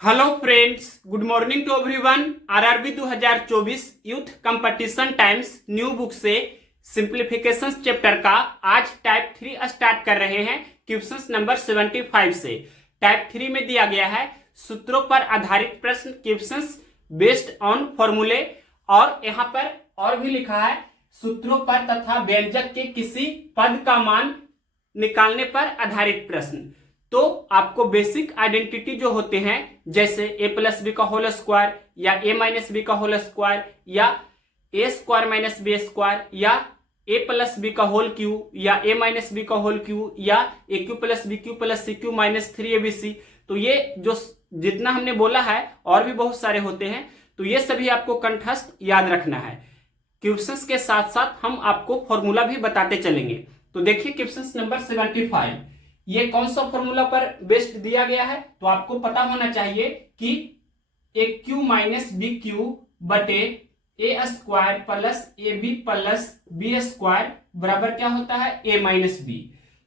Hello friends, good morning to everyone. RRB 2024 youth competition times new book से simplification chapter का आज type 3 start कर रहे हैं। क्वेश्चंस नंबर 75 से टाइप 3 में दिया गया है सूत्रों पर आधारित प्रश्न, क्वेश्चंस बेस्ड ऑन फॉर्मूले। और यहाँ पर और भी लिखा है सूत्रों पर तथा व्यंजक के किसी पद का मान निकालने पर आधारित प्रश्न। तो आपको बेसिक आइडेंटिटी जो होते हैं जैसे ए प्लस बी का होल स्क्वायर या ए माइनस बी का होल स्क्वायर या A square minus B square या ए प्लस बी का होल क्यू या ए माइनस बी का होल क्यू या A cube plus C cube minus 3abc। तो ये जो जितना हमने बोला है और भी बहुत सारे होते हैं, तो ये सभी आपको कंठस्थ याद रखना है। क्वेश्चंस के साथ साथ हम आपको फॉर्मूला भी बताते चलेंगे। तो देखिए क्वेश्चंस नंबर 75, ये कौन सा फॉर्मूला पर बेस्ड दिया गया है। तो आपको पता होना चाहिए कि A cube minus B cube बटे ए square plus A B plus B square बराबर क्या होता है, ए माइनस बी।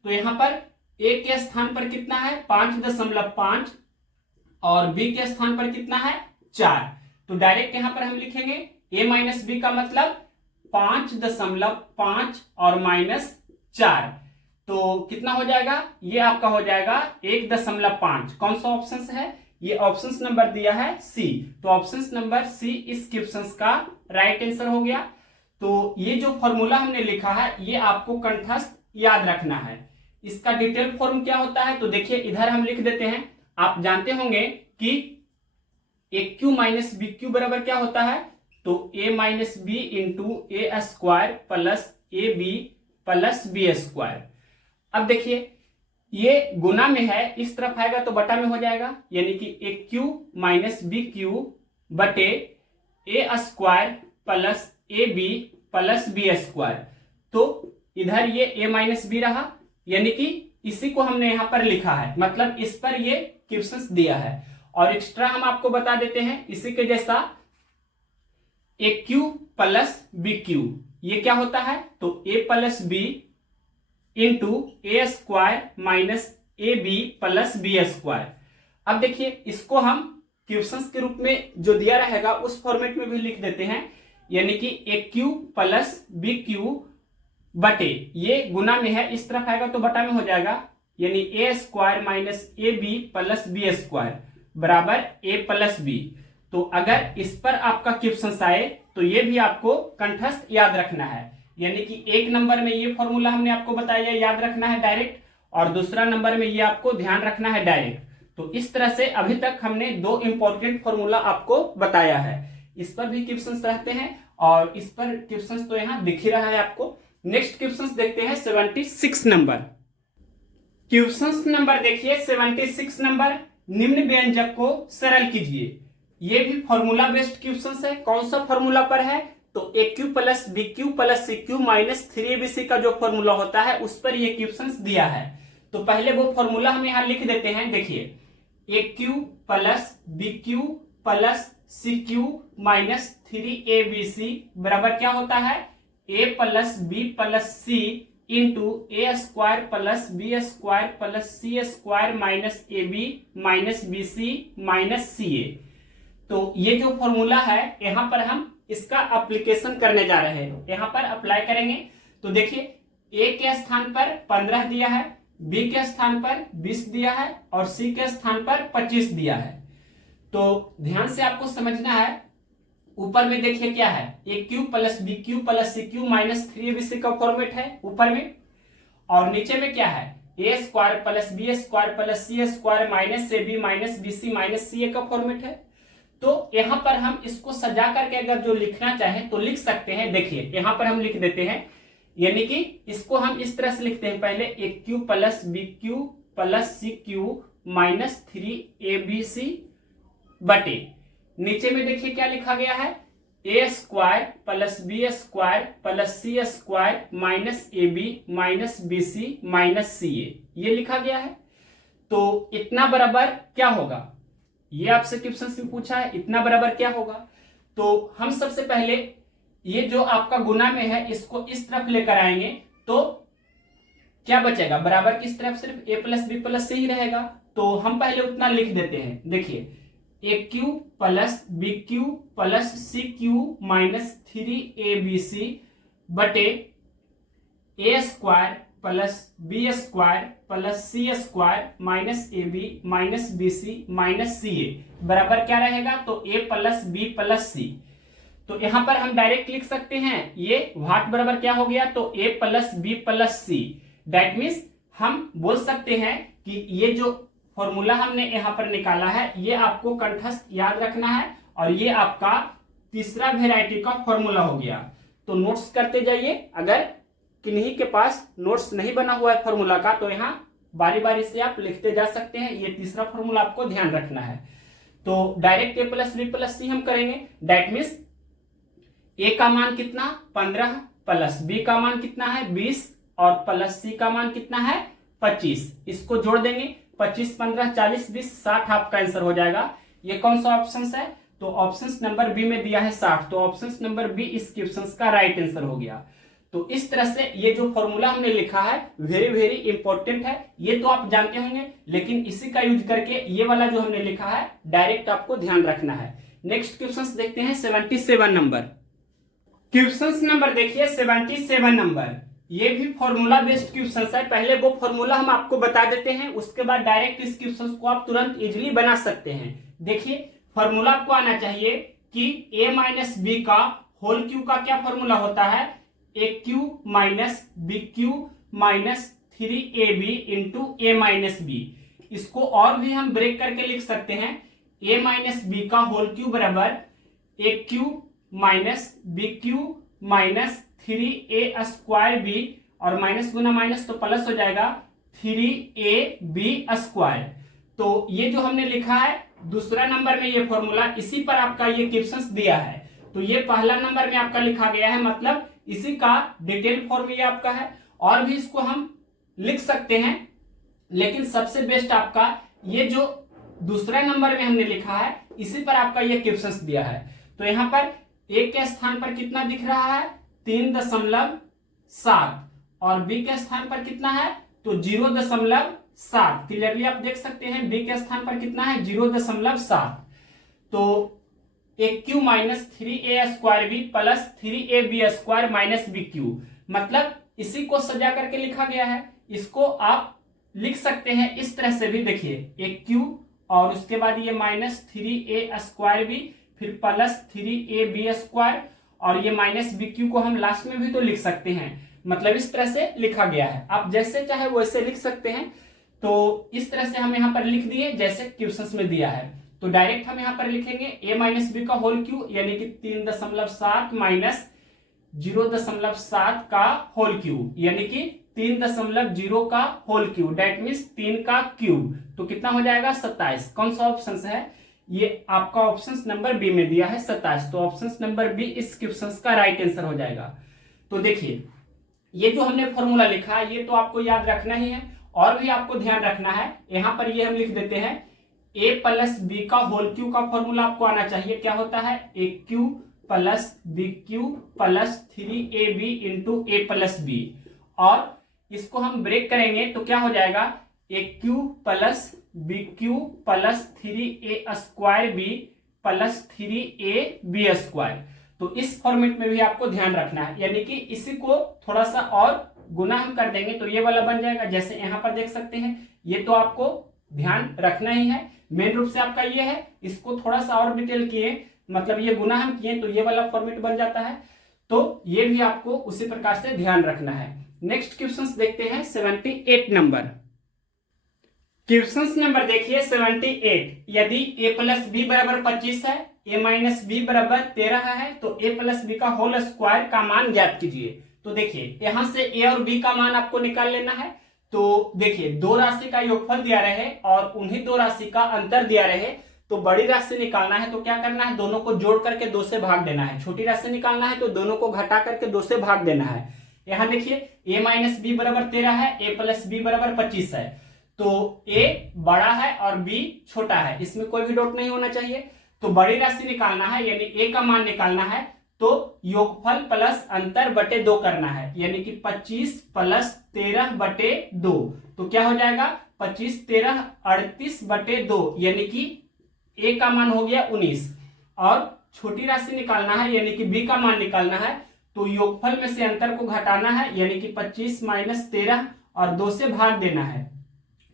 तो यहां पर ए के स्थान पर कितना है 5.5 और बी के स्थान पर कितना है 4। तो डायरेक्ट यहां पर हम लिखेंगे ए माइनस बी का मतलब 5.5 और माइनस 4। तो कितना हो जाएगा, ये आपका हो जाएगा 1.5। कौन सा ऑप्शन है, ये ऑप्शन नंबर दिया है सी। तो ऑप्शन नंबर सी इस क्वेश्चन का राइट आंसर हो गया। तो ये जो फॉर्मूला हमने लिखा है ये आपको कंठस्थ याद रखना है। इसका डिटेल फॉर्म क्या होता है, तो देखिए इधर हम लिख देते हैं। आप जानते होंगे कि A cube minus B cube बराबर क्या होता है, तो A minus B into A square plus A B plus B square. अब देखिए ये गुना में है, इस तरफ आएगा तो बटा में हो जाएगा, यानी कि A cube minus B cube बटे ए square plus A B plus B square. तो इधर ये ए माइनस बी रहा, यानी कि इसी को हमने यहां पर लिखा है, मतलब इस पर ये क्वेश्चंस दिया है। और एक्स्ट्रा हम आपको बता देते हैं इसी के जैसा A cube plus B cube, ये क्या होता है, तो ए प्लस बी इंटू ए स्क्वायर माइनस ए बी प्लस बी स्क्वायर। अब देखिए इसको हम क्वेश्चंस के रूप में जो दिया रहेगा उस फॉर्मेट में भी लिख देते हैं, यानी कि A cube plus B cube बटे, ये गुना में है इस तरफ आएगा तो बटा में हो जाएगा, यानी A square minus A B plus B square बराबर ए प्लस बी। तो अगर इस पर आपका क्वेश्चन आए तो ये भी आपको कंठस्थ याद रखना है, यानी कि एक नंबर में ये फॉर्मूला हमने आपको बताया याद रखना है डायरेक्ट, और दूसरा नंबर में ये आपको ध्यान रखना है डायरेक्ट। तो इस तरह से अभी तक हमने दो इंपॉर्टेंट फॉर्मूला आपको बताया है। इस पर भी क्वेश्चंस रहते हैं और इस पर क्वेश्चंस तो यहाँ दिख ही रहा है आपको। नेक्स्ट क्वेश्चंस देखते हैं 76 नंबर। क्वेश्चंस नंबर देखिए 76 नंबर, निम्न व्यंजक को सरल कीजिए। ये भी फॉर्मूला बेस्ड क्वेश्चंस है। कौन सा फॉर्मूला पर है, तो a cube plus B cube plus C cube minus 3abc का जो फॉर्मूला होता है उस पर ये क्वेश्चंस दिया है। तो पहले वो फॉर्मूला हम यहां लिख देते हैं। देखिए a cube plus B cube plus C cube minus 3abc बराबर क्या होता है, a plus b plus c into A square plus B square plus c square minus A b minus b c minus c a. तो ये जो formula है यहां पर हम इसका एप्लीकेशन करने जा रहे हैं, यहां पर अप्लाई करेंगे। तो देखिए ए के स्थान पर 15 दिया है, बी के स्थान पर 20 दिया है और सी के स्थान पर 25 दिया है। तो ध्यान से आपको समझना है, ऊपर में देखिए क्या है, a cube plus B cube plus C cube minus 3abc का फॉर्मेट है ऊपर में, और नीचे में क्या है ए square plus B square plus c square minus A b minus b c minus c a का फॉर्मेट है। तो यहां पर हम इसको सजा करके अगर जो लिखना चाहें तो लिख सकते हैं। देखिए यहां पर हम लिख देते हैं, यानी कि इसको हम इस तरह से लिखते हैं, पहले a cube plus B cube plus C cube minus 3abc बटे, नीचे में देखिए क्या लिखा गया है, ए square plus B square plus c square minus A b minus b c minus c a, ये लिखा गया है। तो इतना बराबर क्या होगा, ये आपसे क्वेश्चन में पूछा है, इतना बराबर क्या होगा। तो हम सबसे पहले ये जो आपका गुना में है इसको इस तरफ लेकर आएंगे तो क्या बचेगा, बराबर किस तरफ सिर्फ a plus b plus c ही रहेगा। तो हम पहले उतना लिख देते हैं। देखिए a cube plus B cube plus C cube minus 3abc बटे ए square plus B square plus c square minus A b minus b c minus c a बराबर क्या रहेगा, तो ए प्लस बी प्लस सी। तो यहां पर हम डायरेक्ट लिख सकते हैं ये व्हाट बराबर क्या हो गया, तो ए plus b plus c. That means हम बोल सकते हैं कि ये जो फॉर्मूला हमने यहां पर निकाला है ये आपको कंठस्थ याद रखना है और ये आपका तीसरा वेराइटी का फॉर्मूला हो गया। तो नोट्स करते जाइए, अगर किन्हीं के पास नोट्स नहीं बना हुआ है फॉर्मूला का तो यहाँ बारी बारी से आप लिखते जा सकते हैं। ये तीसरा फॉर्मूला आपको ध्यान रखना है। तो डायरेक्ट ए प्लस बी प्लस सी हम करेंगे। दैट मीन्स ए का मान कितना 15 प्लस बी का मान कितना है 20 और प्लस सी का मान कितना है 25। इसको जोड़ देंगे 25 15 40 20 60 आपका आंसर हो जाएगा। ये कौन सा ऑप्शन है, तो ऑप्शन नंबर बी में दिया है 60, तो ऑप्शन नंबर बी इस क्वेश्चन का राइट आंसर हो गया। तो इस तरह से ये जो फॉर्मूला हमने लिखा है वेरी वेरी इंपॉर्टेंट है, ये तो आप जानते होंगे, लेकिन इसी का यूज करके ये वाला जो हमने लिखा है डायरेक्ट आपको ध्यान रखना है। नेक्स्ट क्वेश्चन देखते हैं 77 नंबर। क्वेश्चन नंबर देखिए 77 नंबर, ये भी फॉर्मूला बेस्ड क्वेश्चन है। पहले वो फॉर्मूला हम आपको बता देते हैं, उसके बाद डायरेक्ट इस क्वेश्चन को आप तुरंत इजिली बना सकते हैं। देखिए फॉर्मूला आपको आना चाहिए कि a माइनस बी का होल क्यू का क्या फॉर्मूला होता है, a cube minus B cube minus 3ab into A minus b. इसको और भी हम ब्रेक करके लिख सकते हैं, a माइनस बी का होल क्यू बराबर a cube minus B cube minus 3a square b और माइनस गुना माइनस तो प्लस हो जाएगा 3ab स्क्वायर। तो ये जो हमने लिखा है दूसरा नंबर में ये फॉर्मूला, इसी पर आपका ये क्वेश्चन दिया है। तो ये पहला नंबर में आपका लिखा गया है, मतलब इसी का डिटेल फॉर्म ये आपका है। और भी इसको हम लिख सकते हैं, लेकिन सबसे बेस्ट आपका ये जो दूसरा नंबर में हमने लिखा है इसी पर आपका ये क्वेश्चन दिया है। तो यहां पर ए के स्थान पर कितना दिख रहा है 3.7 और बी के स्थान पर कितना है तो 0.7। क्लियरली आप देख सकते हैं बी के स्थान पर कितना है 0.7। तो a cube minus 3a square b plus 3ab square minus B cube, मतलब इसी को सजा करके लिखा गया है। इसको आप लिख सकते हैं इस तरह से भी, देखिए ए क्यू और उसके बाद ये माइनस 3a स्क्वायर बी फिर प्लस 3ab स्क्वायर और ये माइनस बी क्यू को हम लास्ट में भी तो लिख सकते हैं, मतलब इस तरह से लिखा गया है। आप जैसे चाहे वैसे लिख सकते हैं। तो इस तरह से हम यहाँ पर लिख दिए जैसे क्वेश्चन में दिया है। तो डायरेक्ट हम यहाँ पर लिखेंगे a माइनस बी का होल क्यू यानी कि 3.7 माइनस 0.7 का होल क्यूब यानी कि 3.0 का होल क्यूब, डेट मीन्स 3 का क्यूब। तो कितना हो जाएगा 27। कौन सा ऑप्शन है, ये आपका ऑप्शन नंबर बी में दिया है 27। तो ऑप्शन नंबर बी इस क्वेश्चन का राइट आंसर हो जाएगा। तो देखिए ये जो हमने फॉर्मूला लिखा है ये तो आपको याद रखना ही है, और भी आपको ध्यान रखना है। यहां पर ये हम लिख देते हैं a प्लस बी का होल क्यू का फॉर्मूला आपको आना चाहिए। क्या होता है a cube plus B cube plus 3ab into a plus b, और इसको हम ब्रेक करेंगे तो क्या हो जाएगा a cube plus B cube plus 3a square b plus 3ab square. तो इस फॉर्मेट में भी आपको ध्यान रखना है, यानी कि इसी को थोड़ा सा और गुना हम कर देंगे तो ये वाला बन जाएगा। जैसे यहां पर देख सकते हैं, ये तो आपको ध्यान रखना ही है। मेन रूप से आपका ये है, इसको थोड़ा सा और डिटेल किए, मतलब ये गुना हम किए तो ये वाला फॉर्मेट बन जाता है। तो ये भी आपको उसी प्रकार से ध्यान रखना है। नेक्स्ट क्वेश्चन देखते हैं 78 नंबर। क्वेश्चन नंबर देखिए 78। यदि a प्लस बी बराबर 25 है, a माइनस बी बराबर 13 है, तो a प्लस बी का होल स्क्वायर का मान ज्ञात कीजिए। तो देखिए यहां से a और b का मान आपको निकाल लेना है। तो देखिए दो राशि का योगफल दिया रहे और उन्हीं दो राशि का अंतर दिया रहे, तो बड़ी राशि निकालना है तो क्या करना है, दोनों को जोड़ करके 2 से भाग देना है। छोटी राशि निकालना है तो दोनों को घटा करके 2 से भाग देना है। यहां देखिए a माइनस बी बराबर 13 है, a प्लस बी बराबर 25 है, तो a बड़ा है और b छोटा है, इसमें कोई भी डाउट नहीं होना चाहिए। तो बड़ी राशि निकालना है यानी a का मान निकालना है, तो योगफल प्लस अंतर बटे 2 करना है, यानी कि 25 प्लस 13 बटे 2। तो क्या हो जाएगा 25 13 38 बटे 2, यानी कि a का मान हो गया 19 और छोटी राशि निकालना है यानी कि b का मान निकालना है, तो योगफल में से अंतर को घटाना है यानी कि 25 माइनस 13 और 2 से भाग देना है।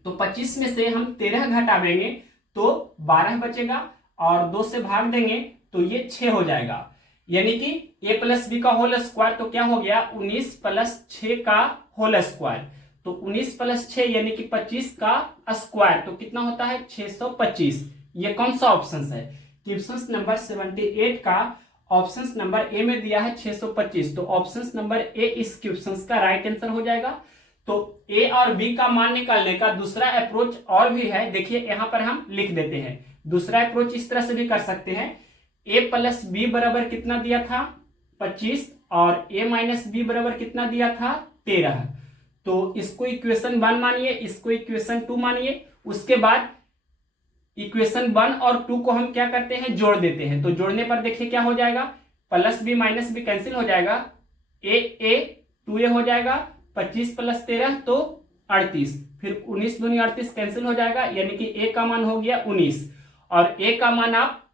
तो 25 में से हम 13 घटावेंगे तो 12 बचेगा और 2 से भाग देंगे तो ये 6 हो जाएगा, यानी कि a प्लस बी का होल स्क्वायर। तो क्या हो गया 19 प्लस 6 का होल स्क्वायर, तो 19 प्लस 6 यानी कि 25 का स्क्वायर, तो कितना होता है 625। ये कौन सा ऑप्शन है? क्वेश्चन नंबर 78 का ऑप्शन नंबर ए में दिया है 625, तो ऑप्शन नंबर ए इस क्वेश्चन का राइट आंसर हो जाएगा। तो ए और बी का मान निकालने का दूसरा अप्रोच और भी है, देखिए यहां पर हम लिख देते हैं। दूसरा अप्रोच इस तरह से भी कर सकते हैं, ए प्लस बी बराबर कितना दिया था 25 और ए माइनस बी बराबर कितना दिया था 13। तो इसको इक्वेशन 1 मानिए, इसको इक्वेशन 2 मानिए। उसके बाद इक्वेशन 1 और 2 को हम क्या करते हैं जोड़ देते हैं, तो जोड़ने पर देखिए क्या हो जाएगा, plus B minus B cancel हो जाएगा, ए 2a हो जाएगा, 25 प्लस 13 तो 38, फिर 19 दूनी 38 कैंसिल हो जाएगा, यानी कि a का मान हो गया 19 और a का मान आप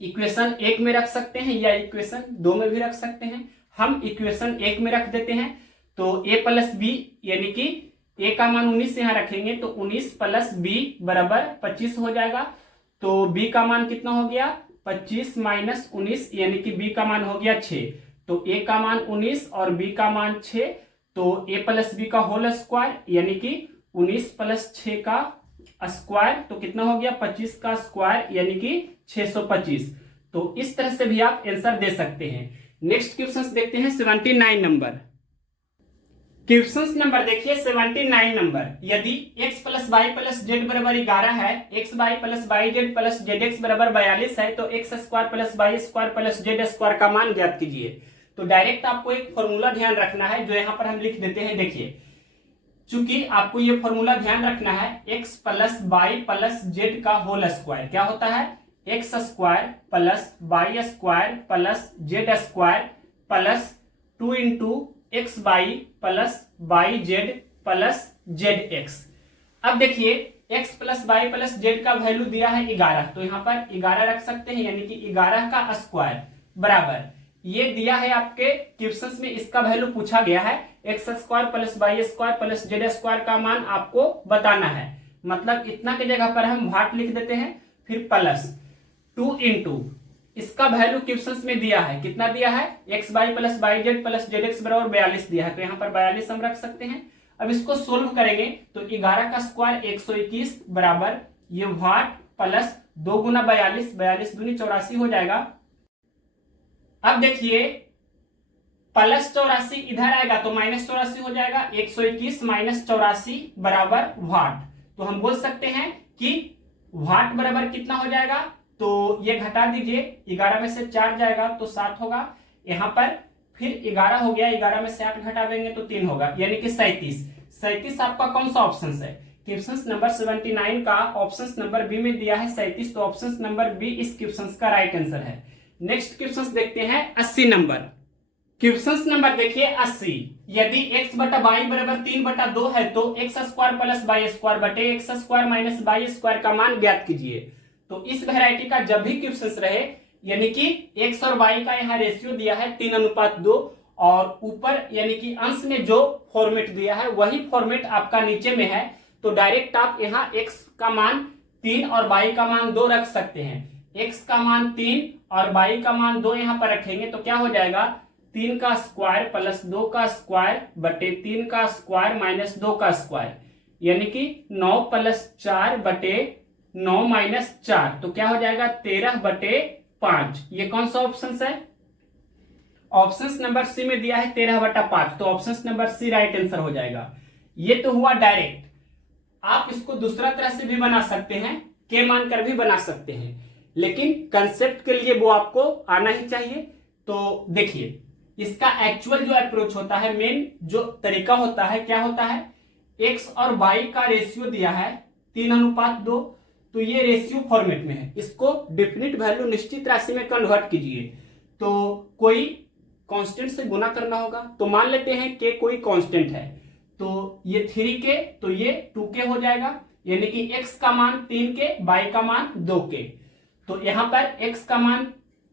इक्वेशन 1 में रख सकते हैं या इक्वेशन 2 में भी रख सकते हैं। हम इक्वेशन 1 में रख देते हैं, तो a प्लस बी यानी कि a का मान 19 यहां रखेंगे तो 19 प्लस b बराबर 25 हो जाएगा। तो b का मान कितना हो गया 25 माइनस 19 यानी कि b का मान हो गया 6। तो a का मान 19 और b का मान 6, तो a प्लस बी का होल स्क्वायर यानी कि 19 प्लस 6 का स्क्वायर, तो कितना हो गया 25 का स्क्वायर यानी कि 625। तो इस तरह से भी आप आंसर दे सकते हैं। नेक्स्ट क्वेश्चन देखते हैं 79 नंबर। क्वेश्चन नंबर देखिए 79 नंबर, यदि x plus Y plus Z बराबर 11 है, X Y plus Y Z plus Z X बराबर 42 है, तो x square plus Y square plus Z square का मान ज्ञात कीजिए। तो डायरेक्ट आपको एक फॉर्मूला ध्यान रखना है जो यहाँ पर हम लिख देते हैं। देखिए चूंकि आपको ये फॉर्मूला ध्यान रखना है, x plus Y plus Z का होल स्क्वायर क्या होता है, X square plus Y square plus Z square plus 2 into X Y plus Y Z plus Z X. अब देखिए x plus Y plus Z का वैल्यू दिया है 11, तो यहाँ पर 11 रख सकते हैं, यानी कि 11 का स्क्वायर बराबर ये दिया है आपके क्वेश्चंस में, इसका वैल्यू पूछा गया है X square plus Y square plus Z square का मान आपको बताना है। मतलब इतना की जगह पर हम वाट लिख देते हैं, फिर प्लस 2 इंटू इसका वैल्यू क्वेश्चंस में दिया है, कितना दिया है X Y plus Y Z plus Z X बराबर 42 दिया है, तो यहाँ पर 42 हम रख सकते हैं। अब इसको सोल्व करेंगे तो 11 का स्क्वायर 121 बराबर ये वाट प्लस 2 गुना 42, 42 दूनी 84 हो जाएगा। अब देखिए प्लस 84 इधर आएगा तो माइनस 84 हो जाएगा, 121 माइनस 84 बराबर वाट। तो हम बोल सकते हैं कि वाट बराबर कितना हो जाएगा, तो ये घटा दीजिए, 11 में से 4 जाएगा तो 7 होगा, यहाँ पर फिर 11 हो गया, 11 में से 8 घटा देंगे तो 3 होगा, यानी कि 37 आपका कौन सा ऑप्शन है? क्वेश्चन नंबर 79 का ऑप्शन नंबर बी में दिया है 37, तो ऑप्शन नंबर बी इस क्वेश्चन का राइट आंसर है। नेक्स्ट क्वेश्चन देखते हैं 80 नंबर। क्वेश्चन नंबर देखिए 80, यदि x बटा वाई बराबर 3/2 है तो x square plus Y square बटे x square minus y square का मान ज्ञात कीजिए। तो इस वैरायटी का जब भी क्वेश्चन रहे, यानी कि x और y का यहाँ रेशियो दिया है 3:2 और ऊपर यानी कि अंश में जो फॉर्मेट दिया है वही फॉर्मेट आपका नीचे में है, तो डायरेक्ट आप यहाँ x का मान 3 और y का मान 2 रख सकते हैं। x का मान 3 और y का मान 2 यहाँ पर रखेंगे तो क्या हो जाएगा 3 का स्क्वायर प्लस 2 का स्क्वायर बटे 3 का स्क्वायर माइनस 2 का स्क्वायर, यानी कि 9 प्लस 4 बटे 9 माइनस 4, तो क्या हो जाएगा 13/5। ये कौन सा ऑप्शन है? ऑप्शन नंबर सी में दिया है 13/5, तो option number C right answer हो जाएगा। ये तो हुआ डायरेक्ट। आप इसको दूसरा तरह से भी बना सकते हैं, के मानकर भी बना सकते हैं, लेकिन कंसेप्ट के लिए वो आपको आना ही चाहिए। तो देखिए इसका एक्चुअल जो अप्रोच होता है, मेन जो तरीका होता है क्या होता है, एक्स और वाई का रेशियो दिया है 3:2, तो ये रेशियो फॉर्मेट में है, इसको डेफिनिट वैल्यू निश्चित राशि में कन्वर्ट कीजिए। तो कोई कांस्टेंट से गुना करना होगा, तो मान लेते हैं के कोई कांस्टेंट है, तो ये 3k तो ये 2k हो जाएगा, यानी कि x का मान 3k, y का मान 2k। तो यहां पर x का मान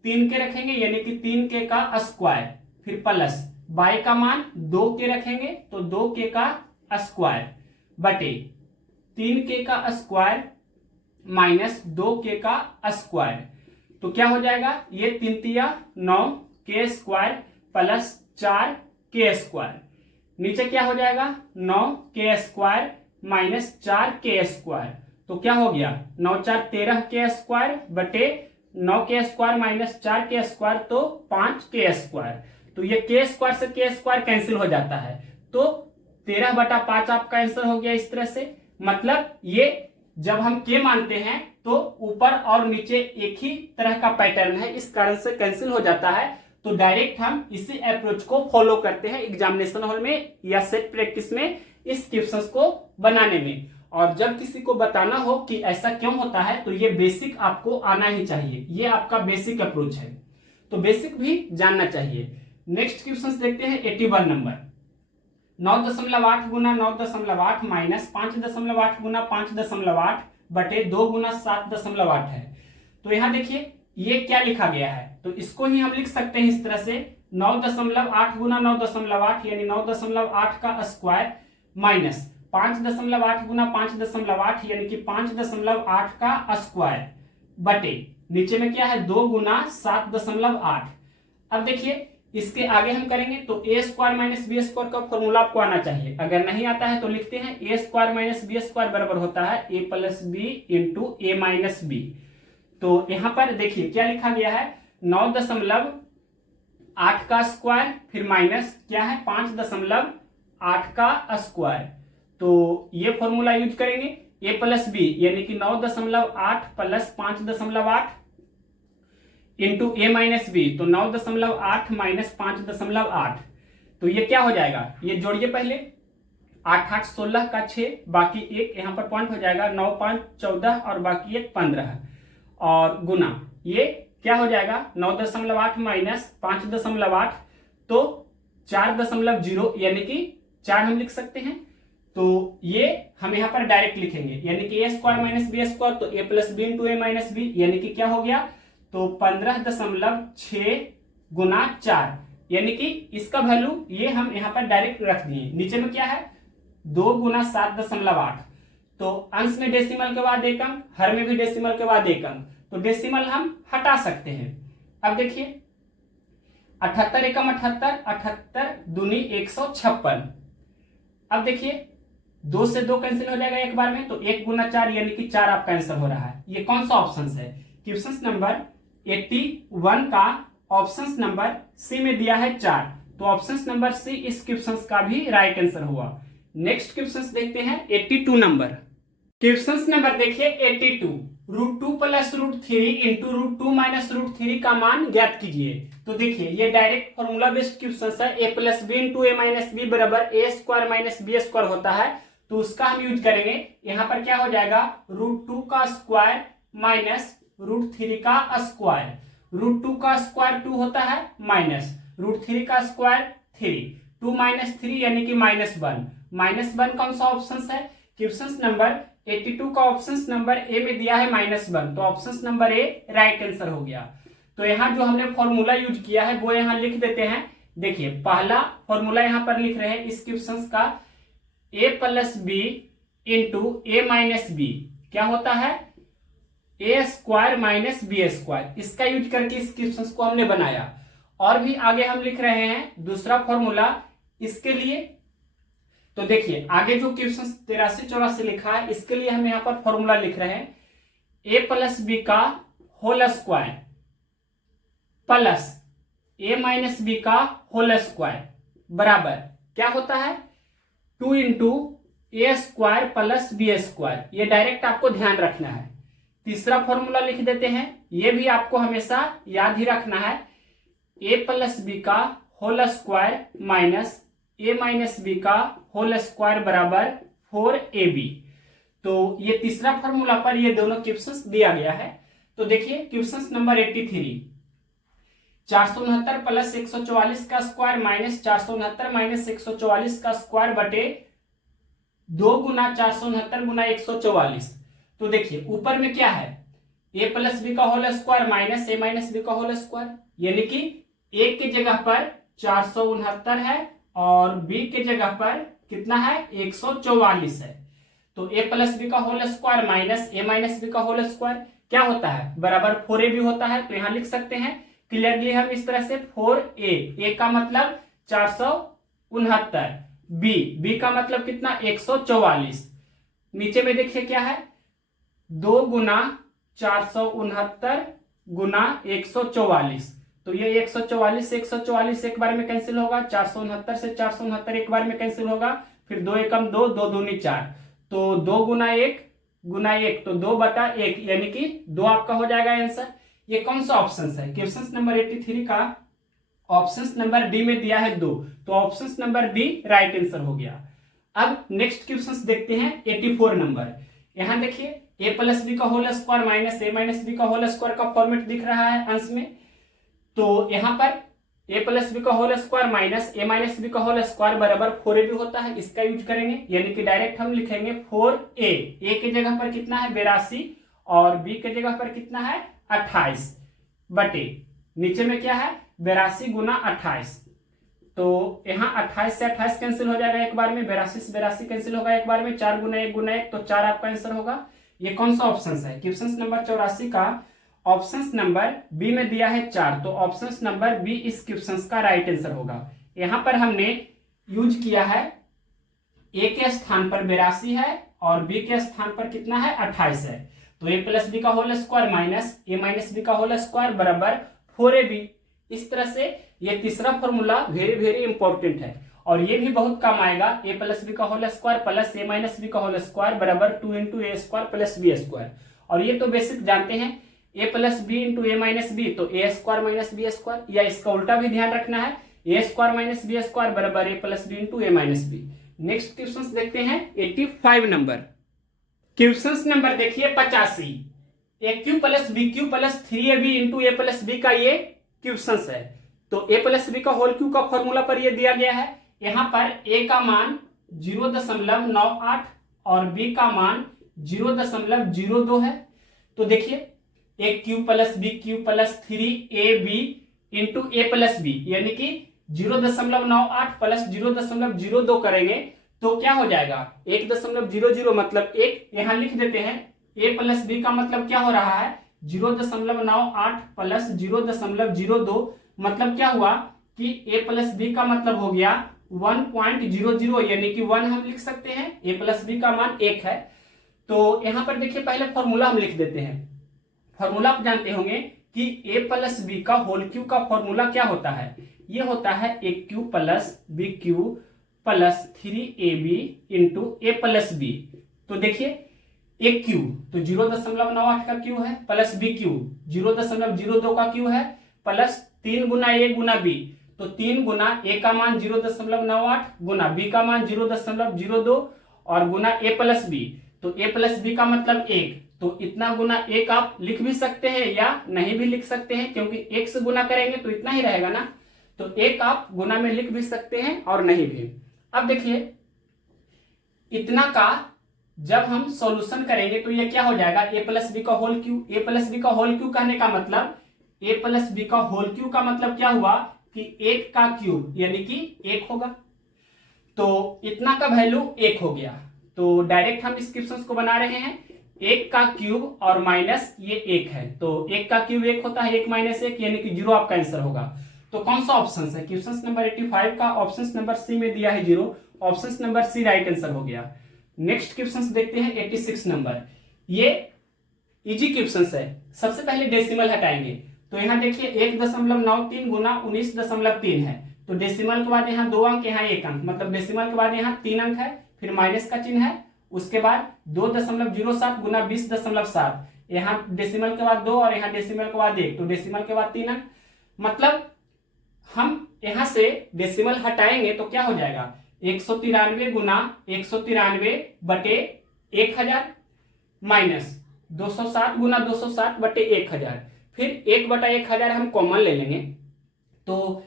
3 के रखेंगे यानी कि 3k का स्क्वायर, फिर प्लस y का मान 2k रखेंगे तो 2k का स्क्वायर बटे 3k का स्क्वायर माइनस 2k का स्क्वायर। तो क्या हो जाएगा, ये 3 तिया 9k square plus 4k square, नीचे क्या हो जाएगा 9k square minus 4k square. तो क्या हो गया 9 4 13k स्क्वायर बटे 9k square minus 4k square तो 5k स्क्वायर। तो ये k स्क्वायर से k स्क्वायर कैंसिल हो जाता है, तो 13/5 आपका आंसर हो गया इस तरह से। मतलब ये जब हम k मानते हैं तो ऊपर और नीचे एक ही तरह का पैटर्न है, इस कारण से कैंसिल हो जाता है। तो डायरेक्ट हम इसी अप्रोच को फॉलो करते हैं एग्जामिनेशन हॉल में या सेट प्रैक्टिस में इस क्वेश्चंस को बनाने में। और जब किसी को बताना हो कि ऐसा क्यों होता है तो ये बेसिक आपको आना ही चाहिए, ये आपका बेसिक अप्रोच है, तो बेसिक भी जानना चाहिए। नेक्स्ट क्वेश्चंस देखते हैं 81 नंबर। 9.8 गुना 9.8 माइनस 5.8 गुना 5.8 बटे 2 गुना 7.8 है। तो यहां देखिए ये क्या लिखा गया है, तो इसको ही हम लिख सकते हैं इस तरह से 9.8 गुना 9.8 यानी 9.8 का स्क्वायर माइनस 5.8 गुना 5.8 यानी कि 5.8 का स्क्वायर बटे नीचे में क्या है 2 गुना 7.8। अब देखिए इसके आगे हम करेंगे तो ए स्क्वायर माइनस बी स्क्वायर का फॉर्मूला आपको आना चाहिए, अगर नहीं आता है तो लिखते हैं ए स्क्वायर माइनस बी स्क्वायर बराबर होता है a plus B into A minus B. तो यहां पर देखिए क्या लिखा गया है 9.8 का स्क्वायर फिर माइनस क्या है 5.8 का स्क्वायर। तो ये फॉर्मूला यूज करेंगे ए प्लस बी यानी कि 9.8 प्लस 5.8 इंटू ए माइनस बी, तो 9.8 माइनस 5.8। तो ये क्या हो जाएगा, ये जोड़िए पहले 8 8 16 का 6 बाकी एक यहाँ पर पॉइंट हो जाएगा 9 5 14 और बाकी एक 15 और गुना ये क्या हो जाएगा 9.8 माइनस 5.8 तो 4.0 यानी कि 4 हम लिख सकते हैं। तो ये हम यहाँ पर डायरेक्ट लिखेंगे यानी कि ए स्क्वायर माइनस बी स्क्वायर तो ए प्लस बी इंटू ए माइनस बी यानी कि क्या हो गया तो 15.6 गुना 4 यानी कि इसका वैल्यू ये हम यहाँ पर डायरेक्ट रख दिए। नीचे में क्या है 2 गुना 7.8, तो अंश में डेसिमल के बाद एक अंक, हर में भी डेसिमल के बाद एक अंक, तो डेसिमल हम हटा सकते हैं। अब देखिए 78 एकम 78, 78 दूनी 156। अब देखिए 2 से 2 कैंसिल हो जाएगा एक बार में, तो 1 गुना 4 यानी कि 4 आपका आंसर हो रहा है। ये कौन सा ऑप्शन है, क्वेश्चन नंबर 81 का ऑप्शन नंबर सी में दिया है 4, तो ऑप्शन नंबर सी इस क्वेश्चन का भी राइट आंसर हुआ। नेक्स्ट क्वेश्चन देखते हैं 82 नंबर। क्वेश्चन नंबर देखिए 82, √2 प्लस √3 इंटू √2 माइनस √3 का मान ज्ञात कीजिए। तो देखिए ये डायरेक्ट फॉर्मूला बेस्ड क्वेश्चन है, a plus B into A minus B बराबर ए स्क्वायर माइनस बी स्क्वायर होता है, तो उसका हम यूज करेंगे। यहाँ पर क्या हो जाएगा √2 का स्क्वायर माइनस √3 का स्क्वायर, √2 का स्क्वायर 2 होता है माइनस √3 का स्क्वायर 3, 2 माइनस 3 यानी कि -1, -1 कौन सा ऑप्शन है, क्वेश्चन नंबर 82 का ऑप्शन नंबर ए में दिया है -1, तो option number A right answer हो गया। तो यहाँ जो हमने फॉर्मूला यूज किया है वो यहाँ लिख देते हैं। देखिए पहला फॉर्मूला यहाँ पर लिख रहे हैं इस क्वेश्चन का a plus B into A minus B क्या होता है ए स्क्वायर माइनस बी स्क्वायर, इसका यूज करके इस क्वेश्चन को हमने बनाया। और भी आगे हम लिख रहे हैं दूसरा फॉर्मूला इसके लिए। तो देखिए आगे जो क्वेश्चन 83-84 लिखा है इसके लिए हम यहाँ पर फॉर्मूला लिख रहे हैं ए प्लस बी का होल स्क्वायर प्लस ए माइनस बी का होल स्क्वायर बराबर क्या होता है 2 इंटू ए स्क्वायर प्लस बी स्क्वायर। ये डायरेक्ट आपको ध्यान रखना है। तीसरा फॉर्मूला लिख देते हैं, ये भी आपको हमेशा याद ही रखना है, ए प्लस बी का होल स्क्वायर माइनस ए माइनस बी का होल स्क्वायर बराबर 4ab। तो ये तीसरा फॉर्मूला पर ये दोनों क्वेश्चंस दिया गया है। तो देखिए क्वेश्चन नंबर 83, 469 प्लस 144 का स्क्वायर माइनस 469 माइनस 144 का स्क्वायर बटे 2 गुना 469 गुना 144। तो देखिए ऊपर में क्या है ए प्लस बी का होल स्क्वायर माइनस ए माइनस बी का होल स्क्वायर, यानी कि ए की जगह पर 469 है और बी की जगह पर कितना है 144 है। तो ए प्लस बी का होल स्क्वायर माइनस ए माइनस बी का होल स्क्वायर क्या होता है बराबर 4a भी होता है। तो यहां लिख सकते हैं क्लियरली हम इस तरह से 4a, का मतलब 469, बी का मतलब कितना 144। नीचे में देखिए क्या है 2 गुना 469 गुना 144, तो ये 144 से 144 एक बार में कैंसिल होगा, 469 से 469 एक बार में कैंसिल होगा, फिर 2 एकम 2, 2 दूनी 4, तो 2 गुना 1 तो 2/1, यानी कि 2 आपका हो जाएगा आंसर। ये कौन सा ऑप्शन है? क्वेश्चन नंबर 83 का ऑप्शन नंबर डी में दिया है 2, तो option number D right answer हो गया। अब नेक्स्ट क्वेश्चन देखते हैं 84 नंबर। यहां देखिए ए प्लस बी का होल स्क्वायर माइनस ए माइनस बी का होल स्क्वायर का फॉर्मेट दिख रहा है अंश में। तो यहां पर ए प्लस बी का होल स्क्वायर माइनस ए माइनस बी का होल स्क्वायर बराबर 4a भी होता है, इसका यूज करेंगे, यानी कि डायरेक्ट हम लिखेंगे 4a। ए की जगह पर कितना है 82 और बी की जगह पर कितना है 28 बटे नीचे में क्या है 82 गुना 28, तो यहाँ 28 से 28 कैंसिल हो जाएगा एक बार में, 82 से 82 कैंसिल होगा एक बार में, 4 गुना 1 गुना 1, तो 4 आपका आंसर होगा। ये कौन सा ऑप्शन है? क्वेश्चन नंबर 84 का ऑप्शन नंबर बी में दिया है 4, तो ऑप्शन नंबर बी इस क्वेश्चन का राइट आंसर होगा। यहां पर हमने यूज किया है ए के स्थान पर 82 है और बी के स्थान पर कितना है 28 है, तो ए प्लस बी का होल स्क्वायर माइनस ए माइनस बी का होल स्क्वायर बराबर 4ab। इस तरह से ये तीसरा फॉर्मूला वेरी वेरी इंपॉर्टेंट है और ये भी बहुत काम आएगा। ए प्लस बी का होल स्क्वायर प्लस ए माइनस बी का होल स्क्वायर बराबर 2 इंटू ए स्क्वायर प्लस बी स्क्वायर, और ये तो बेसिक जानते हैं ए प्लस बी इंटू ए माइनस बी, तो ए स्क्वायर माइनस बी स्क्वायर, या इसका उल्टा भी ध्यान रखना है ए स्क्वायर माइनस बी स्क्वायर बराबर A plus B into A minus B. Next question देखते हैं 85 नंबर। क्वेश्चन नंबर देखिए 85, a cube plus B cube plus 3ab into a plus B का ये क्वेश्चन है। तो ए प्लस बी का होल क्यू का फॉर्मूला पर ये दिया गया है। यहां पर ए का मान 0.98 और बी का मान 0.02 है। तो देखिए a cube plus B cube plus 3ab into a plus b, यानी कि 0.98 प्लस 0.02 करेंगे तो क्या हो जाएगा 1.00, मतलब 1 यहां लिख देते हैं। ए प्लस बी का मतलब क्या हो रहा है 0.98 प्लस 0.02, मतलब क्या हुआ कि ए प्लस बी का मतलब हो गया 1.00, यानी कि 1 हम लिख सकते हैं। ए प्लस बी का मान 1 है। तो यहां पर देखिए पहले फॉर्मूला हम लिख देते हैं। फॉर्मूला आप जानते होंगे कि ए प्लस बी का होल क्यू का फॉर्मूला क्या होता है, ये होता है a cube plus B cube plus 3ab into a plus b. तो देखिए ए क्यू तो 0.98 का क्यू है, प्लस बी क्यू 0.02 का क्यू है, प्लस 3 गुना ए गुना बी, तो 3 गुना ए का मान 0.98 गुना बी का मान 0.02 और गुना ए प्लस बी, तो ए प्लस बी का मतलब 1, तो इतना गुना 1 आप लिख भी सकते हैं या नहीं भी लिख सकते हैं, क्योंकि 1 से गुना करेंगे तो इतना ही रहेगा ना, तो 1 आप गुना में लिख भी सकते हैं और नहीं भी। अब देखिए इतना का जब हम सॉल्यूशन करेंगे तो ये क्या हो जाएगा ए प्लस बी का होल क्यू। ए प्लस बी का होल क्यू कहने का मतलब ए प्लस बी का होल क्यू का मतलब क्या हुआ कि 1 का क्यूब यानी कि 1 होगा, तो इतना का वैल्यू 1 हो गया। तो डायरेक्ट हम इस क्वेश्चन को बना रहे हैं 1 का क्यूब और माइनस ये 1 है, तो 1 का क्यूब 1 होता है, 1 माइनस 1 यानी कि 0 आपका आंसर होगा। तो कौन सा ऑप्शन है? क्वेश्चन नंबर 85 का ऑप्शन नंबर सी में दिया है 0, option number C right answer हो गया। नेक्स्ट क्वेश्चन देखते हैं 86 नंबर। ये इजी क्वेश्चन है। सबसे पहले डेसिमल हटाएंगे, तो यहाँ देखिए 1.93 गुना 19.3 है, तो डेसिमल के बाद यहाँ 2 अंक, यहाँ 1 अंक, मतलब डेसिमल के बाद यहाँ 3 अंक है, फिर माइनस का चिन्ह है, उसके बाद 2.07 गुना 20.7, यहाँ डेसिमल के बाद 2 और यहाँ डेसिमल के बाद 1, तो डेसिमल के बाद 3 अंक, मतलब हम यहां से डेसिमल हटाएंगे तो क्या हो जाएगा 193 गुना 193 बटे 1000 माइनस 207 गुना 207 बटे 1000, फिर 1 बटा 1000 हम कॉमन ले लेंगे, तो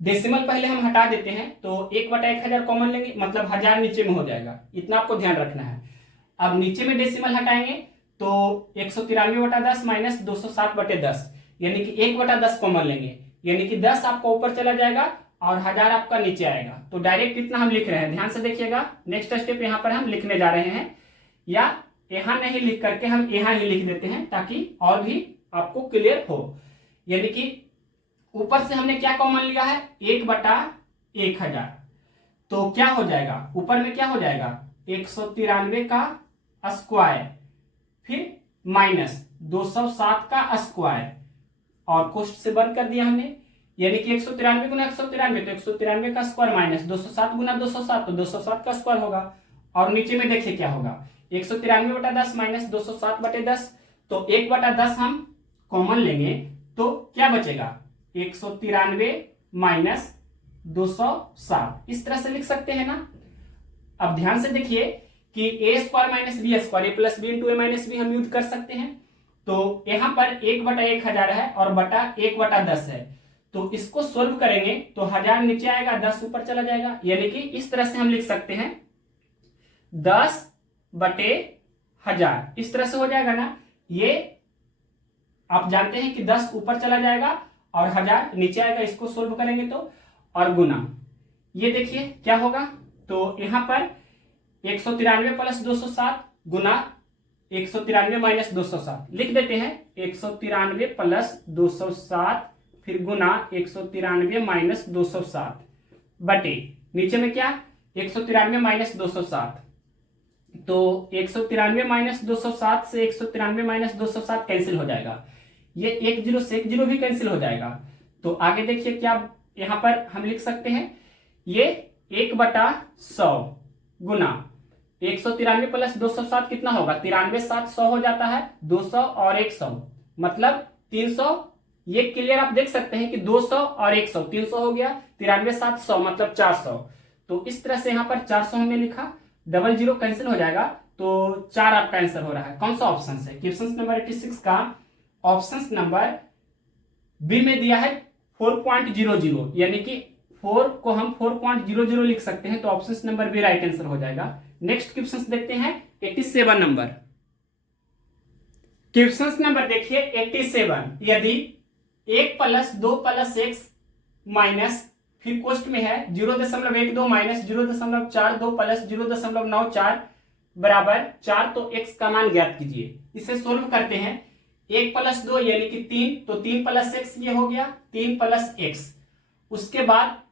डेसिमल पहले हम हटा देते हैं, तो 1 बटा 1000 कॉमन लेंगे, मतलब 1000 नीचे में हो जाएगा, इतना आपको ध्यान रखना है। अब नीचे में डेसिमल हटाएंगे तो 193/10 माइनस 207/10, यानी कि 1/10 कॉमन लेंगे, यानी कि 10 आपका ऊपर चला जाएगा और 1000 आपका नीचे आएगा। तो डायरेक्ट इतना हम लिख रहे हैं, ध्यान से देखिएगा। नेक्स्ट स्टेप यहाँ पर हम लिखने जा रहे हैं, या यहाँ नहीं लिख करके हम यहाँ ही लिख देते हैं ताकि और भी आपको क्लियर हो। यानी कि ऊपर से हमने क्या कॉमन लिया है, 1/1000, तो क्या हो जाएगा, ऊपर में क्या हो जाएगा 193 का स्क्वायर, फिर माइनस 207 का स्क्वायर, और कोष्ठ से बंद कर दिया हमने, यानी कि 193 गुना 193, तो 193 का स्क्वायर माइनस 207 गुना 207, तो 207 का स्क्वायर होगा। और नीचे में देखिए क्या होगा, 193/10 माइनस 207/10, तो 1/10 हम कॉमन लेंगे तो क्या बचेगा, 193 माइनस 207, इस तरह से लिख सकते हैं ना। अब ध्यान से देखिए कि ए स्क्वायर माइनस बी स्क्वायर, ए प्लस बी इंटू ए माइनस बी हम यूज कर सकते हैं। तो यहां पर 1/1000 है और बटा 1/10 है, तो इसको सोल्व करेंगे तो 1000 नीचे आएगा, 10 ऊपर चला जाएगा, यानी कि इस तरह से हम लिख सकते हैं 10/1000, इस तरह से हो जाएगा ना। ये आप जानते हैं कि 10 ऊपर चला जाएगा और 1000 नीचे आएगा, इसको सोल्व करेंगे तो, और गुना, ये देखिए क्या होगा, तो यहां पर 193 प्लस 207 गुना 193 माइनस 207 लिख देते हैं, 193 प्लस 207 फिर गुना 193 माइनस 207 बटे नीचे में क्या 193 माइनस 207, तो 193 माइनस 207 से 193 माइनस 207 कैंसिल हो जाएगा, ये 1 0 से 1 0 भी कैंसिल हो जाएगा। तो आगे देखिए क्या यहां पर हम लिख सकते हैं, ये 1/100 गुना 193 प्लस 207 कितना होगा, 93 7 100 हो जाता है, 200 और 100 मतलब 300, ये क्लियर आप देख सकते हैं कि 200 और 100 300 हो गया, 93 7 100 मतलब 400, तो इस तरह से यहाँ पर 400 हमने लिखा, 00 कैंसिल हो जाएगा, तो 4 आपका आंसर हो रहा है। कौन सा ऑप्शन है, क्वेश्चन नंबर 86 का ऑप्शन नंबर बी में दिया है 4.00, यानी कि 4 को हम 4.00 लिख सकते हैं, तो option number B right answer हो जाएगा। नेक्स्ट क्वेश्चन देखते हैं 87 नंबर। क्वेश्चन नंबर देखिए 87, यदि 1 + 2 + x माइनस फिर कोष्ट में है 0.12 माइनस 0.42 प्लस 0.94 बराबर 4, तो x का मान ज्ञात कीजिए। इसे सोल्व करते हैं, 1 + 2 यानी कि 3, तो 3 + x ये हो गया 3 + x, उसके बाद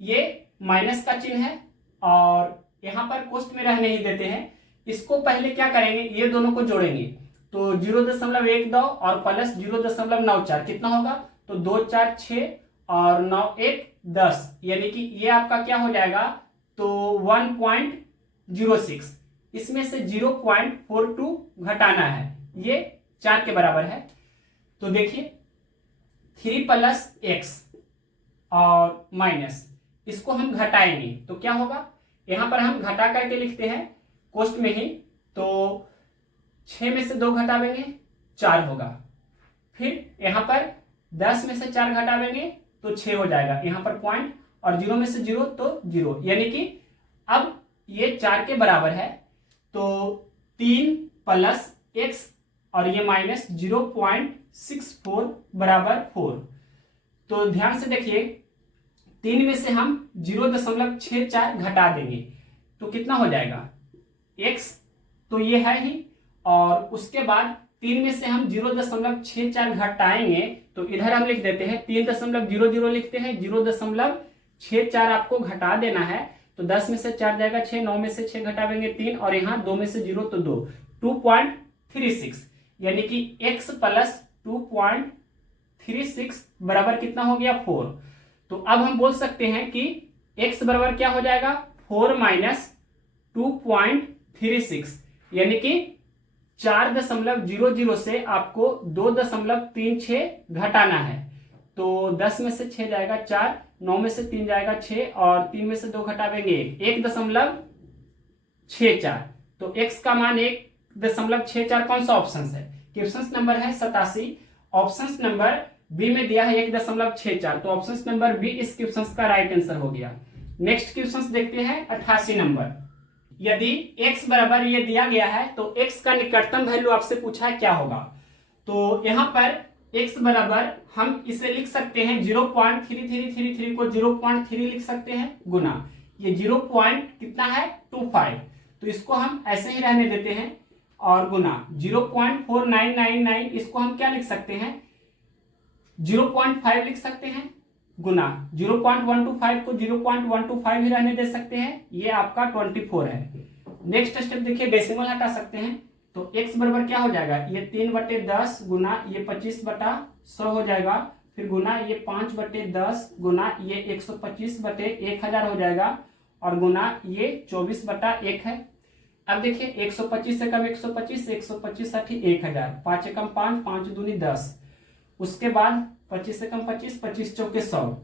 ये माइनस का चिन्ह है और यहां पर कोष्ट में रहने ही देते हैं। इसको पहले क्या करेंगे, ये दोनों को जोड़ेंगे, तो 0.12 और प्लस 0.94 कितना होगा, तो 2 4 6 और 9 1 10, यानी कि ये आपका क्या हो जाएगा, तो 1.06, इसमें से 0.42 घटाना है, ये 4 के बराबर है। तो देखिए 3 + x और माइनस, इसको हम घटाएंगे तो क्या होगा, यहां पर हम घटा करके लिखते हैं कोष्ट में ही, तो 6 में से 2 घटावेंगे 4 होगा, फिर यहां पर 10 में से 4 घटावेंगे तो 6 हो जाएगा, यहां पर पॉइंट, और 0 में से 0 तो 0, यानी कि अब ये 4 के बराबर है, तो 3 + x और ये माइनस 0.64 बराबर 4। तो ध्यान से देखिए 3 में से हम 0.64 घटा देंगे तो कितना हो जाएगा x, तो ये है ही, और उसके बाद 3 में से हम 0.64 घटाएंगे तो इधर हम लिख देते हैं 3.00 लिखते हैं, 0.64 आपको घटा देना है, तो 10 में से 4 जाएगा 6, 9 में से 6 घटावेंगे 3, और यहाँ 2 में से 0 तो 2, 2.36, यानी कि x + 2.36 बराबर कितना हो गया 4। तो अब हम बोल सकते हैं कि x बराबर क्या हो जाएगा 4 - 2.36, यानी कि 4.00 से आपको 2.36 घटाना है, तो 10 में से 6 जाएगा 4, 9 में से 3 जाएगा 6 और 3 में से 2 घटावेंगे 1.64, तो x का मान 1.64। कौन सा ऑप्शन है, क्वेश्चन नंबर है 87, ऑप्शन नंबर बी में दिया है 1.64, तो ऑप्शन नंबर बी इस क्वेश्चन का राइट आंसर हो गया। नेक्स्ट क्वेश्चन देखते हैं 88 नंबर। यदि x बराबर ये दिया गया है तो x का निकटतम वैल्यू आपसे पूछा है क्या होगा। तो यहाँ पर x बराबर हम इसे लिख सकते हैं 0.3333 को 0.3 लिख सकते हैं गुना ये 0 कितना है 25, तो इसको हम ऐसे ही रहने देते हैं और गुना 0.4999 इसको हम क्या लिख सकते हैं 0.5 लिख सकते हैं गुना 0.125 को 0.125 ही रहने दे सकते हैं, ये आपका 24 है। नेक्स्ट स्टेप देखिए डेसिमल हटा सकते हैं तो x बराबर क्या हो जाएगा ये 3/10 गुना ये 25/100 हो जाएगा, फिर गुना ये 5/10 गुना ये 125/1000 हो जाएगा और गुना ये 24/1 है। अब देखिए 125 से कम 125, 125 साठी 1000, 5 एकम 5, 5 दूनी 10, उसके बाद 25 से कम 25, 25 चौके 100।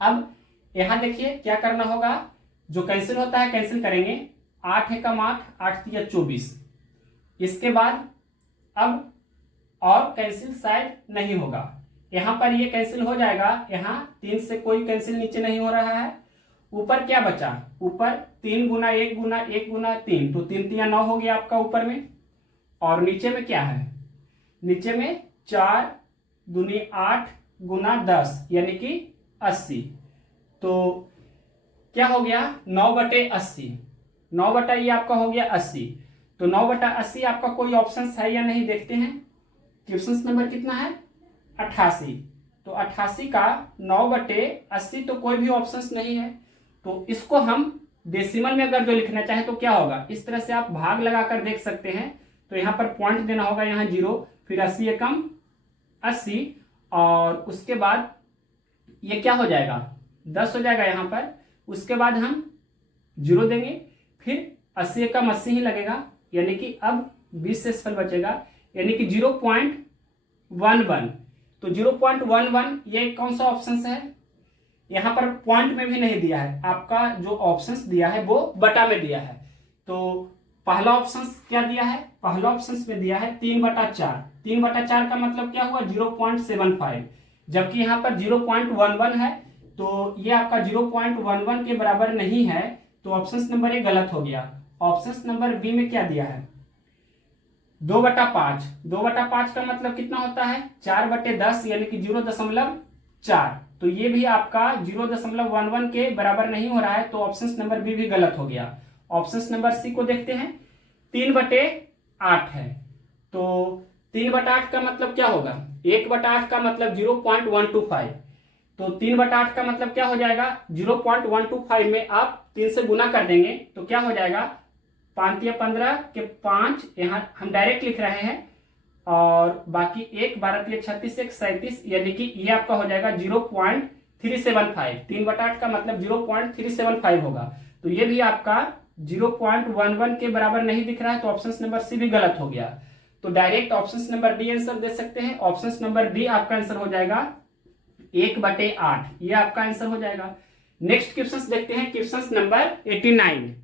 अब यहां देखिए क्या करना होगा, जो कैंसिल होता है कैंसिल करेंगे, 8 एकम 8, 8 तिया 24। इसके बाद अब और कैंसिल शायद नहीं होगा, यहां पर ये कैंसिल हो जाएगा, यहां 3 से कोई कैंसिल नीचे नहीं हो रहा है। ऊपर क्या बचा, ऊपर 3 गुना 1 गुना 1 गुना 3, तो 3 तिया 9 हो गया आपका ऊपर में, और नीचे में क्या है, नीचे में 4 दूनी 8 गुना 10 यानी कि 80, तो क्या हो गया 9/80, 9 ये आपका हो गया 80, तो 9/80 आपका कोई ऑप्शन है या नहीं देखते हैं। क्वेश्चन नंबर कितना है 88, तो 88 का 9/80 तो कोई भी ऑप्शन नहीं है, तो इसको हम डेसिमल में अगर जो लिखना चाहे तो क्या होगा, इस तरह से आप भाग लगाकर देख सकते हैं। तो यहाँ पर पॉइंट देना होगा, यहाँ 0, फिर 80 एकम 80 और उसके बाद ये क्या हो जाएगा 10 हो जाएगा यहाँ पर, उसके बाद हम 0 देंगे, फिर 80 एकम 80 ही लगेगा, यानी कि अब 20 से फल बचेगा, यानी कि 0.11, तो 0.11 ये कौन सा ऑप्शन है, यहाँ पर पॉइंट में भी नहीं दिया है, आपका जो ऑप्शंस दिया है वो बटा में दिया है। तो पहला ऑप्शन क्या दिया है, पहला ऑप्शन में दिया है 3/4, 3/4 का मतलब क्या हुआ 0.75, जबकि यहाँ पर 0.11 है, तो ये आपका 0.11 के बराबर नहीं है, तो ऑप्शन नंबर ए गलत हो गया। ऑप्शन नंबर बी में क्या दिया है 2/5, 2/5 का मतलब कितना होता है 4/10 यानी कि 0.4, तो ये भी आपका 0.11 के बराबर नहीं हो रहा है, तो ऑप्शन नंबर बी भी गलत हो गया। ऑप्शन नंबर सी को देखते हैं, 3/8 है, तो 3/8 का मतलब क्या होगा, 1/8 का मतलब 0.125, तो 3/8 का मतलब क्या हो जाएगा 0.125 में आप 3 से गुना कर देंगे तो क्या हो जाएगा 5 या 15 के 5, यहाँ हम डायरेक्ट लिख रहे हैं, और बाकी 1 12 36 1 37, यानी कि ये आपका हो जाएगा 0.375, 3/8 का मतलब 0.375 होगा, तो ये भी आपका 0.11 के बराबर नहीं दिख रहा है, तो ऑप्शन नंबर सी भी गलत हो गया। तो direct option number D answer दे सकते हैं, ऑप्शन नंबर डी आपका आंसर हो जाएगा 1/8, ये आपका आंसर हो जाएगा। नेक्स्ट क्वेश्चन देखते हैं, क्वेश्चन नंबर 89।